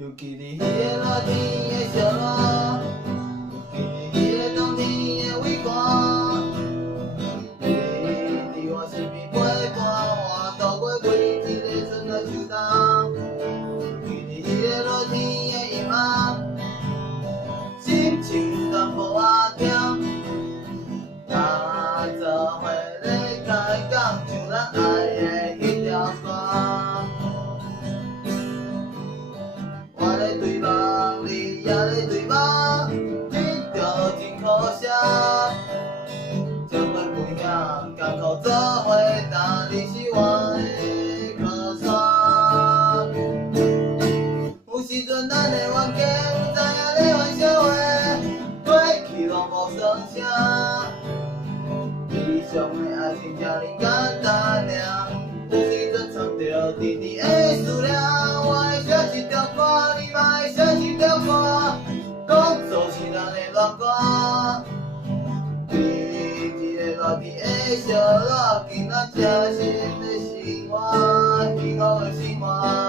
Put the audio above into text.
尤其伫迄个热天的烧热，尤其伫迄个冬天的畏寒，你伫我身边陪伴我度过每一个春夏秋冬。尤其伫迄个热天的阴暗，心情淡薄仔忝，咱做伙咧开讲，像咱爱的迄条线。 我咧对梦，你也咧对梦，你着真可惜。将阮分享艰苦做伙，但你是我的靠山。有时阵咱的冤家，知影咧玩笑话，过去拢无算啥。理想的爱情才恁简单尔，有时阵藏着甜甜的思念。 写一条歌，你嘛会写一条歌，讲做是咱的热歌。对一个热天的烧热，今仔才新的生活，幸福的生活。